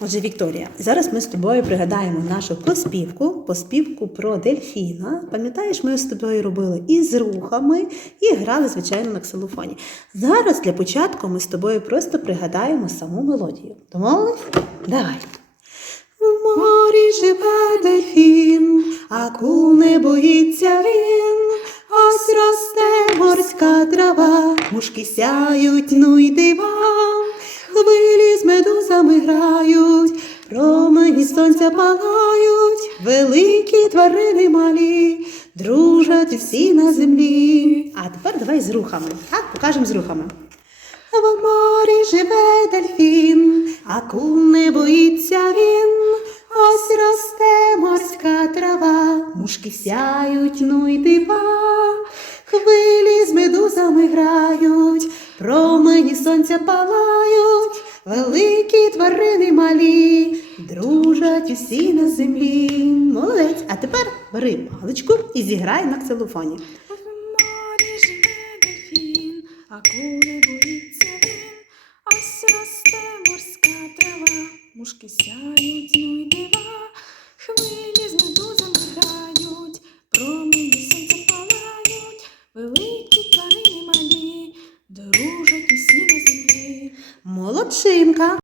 Отже, Вікторія, зараз ми з тобою пригадаємо нашу поспівку, поспівку про дельфіна. Пам'ятаєш, ми з тобою робили і з рухами, і грали, звичайно, на ксилофоні. Зараз для початку ми з тобою просто пригадаємо саму мелодію. Домовились? Давай. В морі живе дельфін, аку не боїться він. Ось росте морська трава, мушки сяють, ну й дива. Хвилі грають, промені сонця палають, великі тварини малі, дружать всі на землі. А тепер давай з рухами. Так, покажемо з рухами. В морі живе дельфін, аку не боїться він. Ось росте морська трава, мушки сяють, ну й дива. Хвилі з медузами грають, промені сонця палають, великі тварини малі, дружать усі на землі. Молодець. А тепер бери паличку і зіграй на ксилофоні. В живе дельфін, а не боїться він. Ось росте морська трава, мушки сяють, ну й дива. Хвилі Молодчинка.